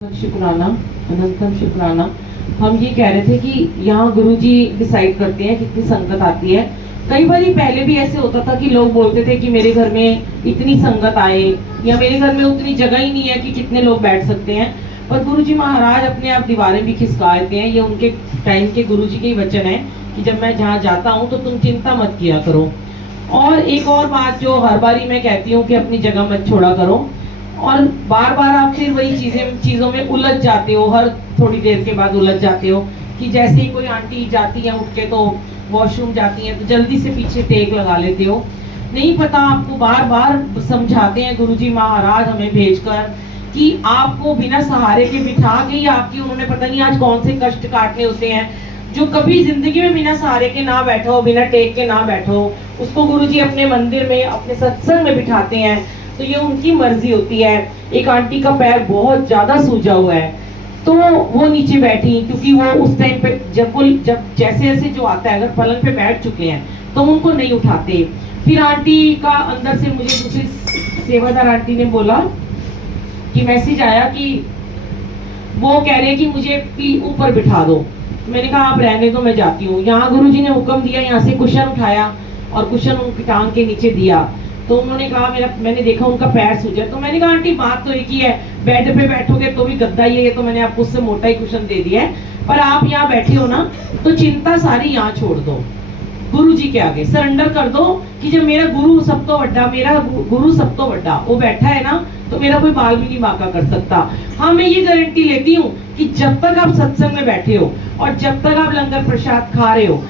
शुक्राना, अनंतम शुक्राना। हम ये कह रहे थे कि यहाँ गुरुजी डिसाइड करते हैं कितनी संगत आती है। कई बार पहले भी ऐसे होता था कि लोग बोलते थे कि मेरे घर में इतनी संगत आए या मेरे घर में उतनी जगह ही नहीं है कि कितने लोग बैठ सकते हैं। पर गुरुजी महाराज अपने आप दीवारें भी खिसका देते हैं। ये उनके टाइम के गुरुजी के ही वचन है कि जब मैं जहाँ जाता हूँ तो तुम चिंता मत किया करो। और एक और बात जो हर बारी मैं कहती हूँ कि अपनी जगह मत छोड़ा करो। और बार बार आप फिर वही चीज़ों में उलझ जाते हो, हर थोड़ी देर के बाद उलझ जाते हो कि जैसे ही कोई आंटी जाती है उठ के तो वॉशरूम जाती हैं तो जल्दी से पीछे टेक लगा लेते हो। नहीं पता आपको बार बार समझाते हैं गुरुजी महाराज हमें भेजकर कि आपको बिना सहारे के बिठा के ही आपकी उन्होंने पता नहीं आज कौन से कष्ट काटने होते हैं। जो कभी जिंदगी में बिना सहारे के ना बैठो, बिना टेक के ना बैठो, उसको गुरुजी अपने मंदिर में, अपने सत्संग में बिठाते हैं। तो ये उनकी मर्जी होती है। एक आंटी का पैर बहुत ज्यादा सूजा हुआ है तो वो नीचे बैठी क्योंकि वो उस टाइम पे जब जैसे जैसे जो आता है अगर पलंग पे बैठ चुके हैं तो उनको नहीं उठाते। फिर आंटी का अंदर से मुझे दूसरी सेवादार आंटी ने बोला कि मैसेज आया कि वो कह रहे हैं कि मुझे ऊपर बिठा दो। मैंने कहा आप रहने दो, मैं जाती हूँ। यहाँ गुरुजी ने हुक्म दिया, यहाँ से कुशन उठाया और कुशन उनकी टांग के नीचे दिया। तो उन्होंने कहा मैंने देखा उनका पैर सूजा। तो मैंने कहा आंटी बात तो एक ही है, बेड पे बैठोगे तो भी गद्दा ही है, ये तो मैंने आपको उससे मोटा ही कुशन दे दिया है। पर आप यहाँ बैठे हो ना तो चिंता सारी यहाँ छोड़ दो, गुरुजी के आगे सरेंडर कर दो कि जब मेरा गुरु सब तो बड़ा, मेरा गुरु सब तो बड़ा वो बैठा है ना तो मेरा कोई बाल भी नहीं बांका कर सकता। हाँ, मैं ये गारंटी लेती हूँ कि जब तक आप सत्संग में बैठे हो और जब तक आप लंगर प्रसाद खा रहे हो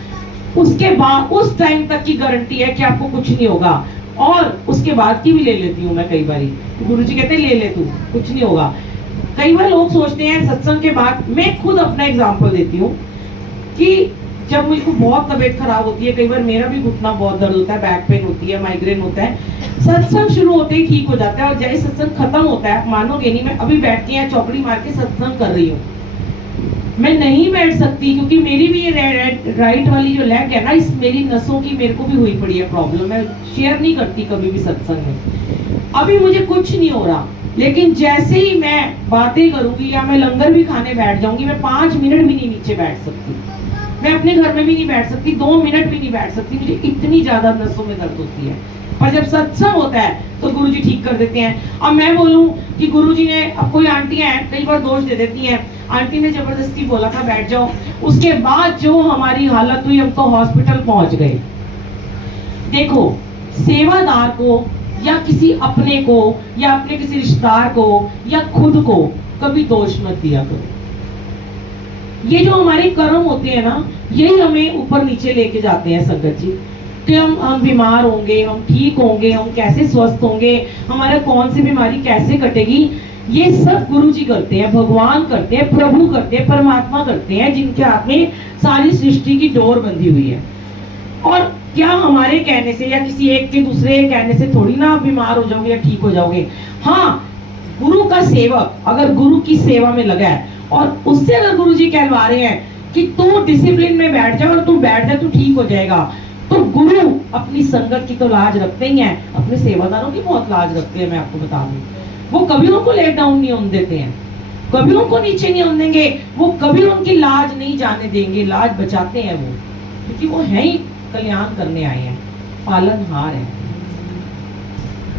उसके बाद उस टाइम तक की गारंटी है कि आपको कुछ नहीं होगा। और उसके बाद की भी ले लेती हूँ मैं कई बारी। गुरुजी कहते हैं ले ले तू, कुछ नहीं होगा। कई बार लोग सोचते हैं सत्संग के बाद, मैं खुद अपना एग्जांपल देती हूँ कि जब मुझको बहुत तबीयत खराब होती है, कई बार मेरा भी घुटना बहुत दर्द होता है, बैक पेन होती है, माइग्रेन होता है, सत्संग शुरू होते ही ठीक हो जाता है। और जैसे सत्संग खत्म होता है, मानोगे नहीं, मैं अभी बैठ के यहाँ चौकड़ी मार के सत्संग कर रही हूँ। मैं नहीं बैठ सकती क्योंकि मेरी भी ये राइट वाली जो लेग है ना, इस मेरी नसों की मेरे को भी हुई पड़ी है प्रॉब्लम। मैं शेयर नहीं करती कभी भी सत्संग में। अभी मुझे कुछ नहीं हो रहा, लेकिन जैसे ही मैं बातें करूंगी या मैं लंगर भी खाने बैठ जाऊंगी, मैं 5 मिनट भी नहीं नीचे बैठ सकती। मैं अपने घर में भी नहीं बैठ सकती, 2 मिनट भी नहीं बैठ सकती, मुझे इतनी ज्यादा नसों में दर्द होती है। पर जब सत्संग होता है तो गुरुजी ठीक कर देते हैं। अब मैं बोलूं कि गुरुजी ने, अब कोई आंटियां हैं कई बार दोष दे देती हैं, आंटी ने जबरदस्ती बोला था बैठ जाओ, उसके बाद जो हमारी हालत हुई हम तो हॉस्पिटल पहुंच गए। देखो, सेवादार को या किसी अपने को या अपने किसी रिश्तेदार को या खुद को कभी दोष मत दिया करो। ये जो हमारे कर्म होते हैं ना, यही हमें ऊपर नीचे लेके जाते हैं संगत जी। कि हम बीमार होंगे, हम ठीक होंगे, हम कैसे स्वस्थ होंगे, हमारा कौन सी बीमारी कैसे कटेगी, ये सब गुरुजी करते हैं, भगवान करते हैं, प्रभु करते हैं, परमात्मा करते हैं, जिनके हाथ में सारी सृष्टि की डोर बंधी हुई है। और क्या हमारे कहने से या किसी एक के दूसरे कहने से थोड़ी ना आप बीमार हो जाओगे या ठीक हो जाओगे। हाँ, गुरु का सेवक अगर गुरु की सेवा में लगा है और उससे अगर गुरुजी कहलवा रहे हैं कि तू डिसिप्लिन में बैठ जा और तू बैठ जा, तू ठीक हो जाएगा, तो गुरु अपनी संगत की तो लाज रखते ही हैं, अपने सेवादारों की बहुत लाज रखते हैं। मैं आपको बता दूं, वो कभी उनको लेट डाउन नहीं होने देते हैं, कभी उनको नीचे नहीं होने देंगे, वो कभी उनकी लाज नहीं जाने देंगे, लाज बचाते हैं वो, क्योंकि वो है ही कल्याण करने आए हैं, पालनहार है।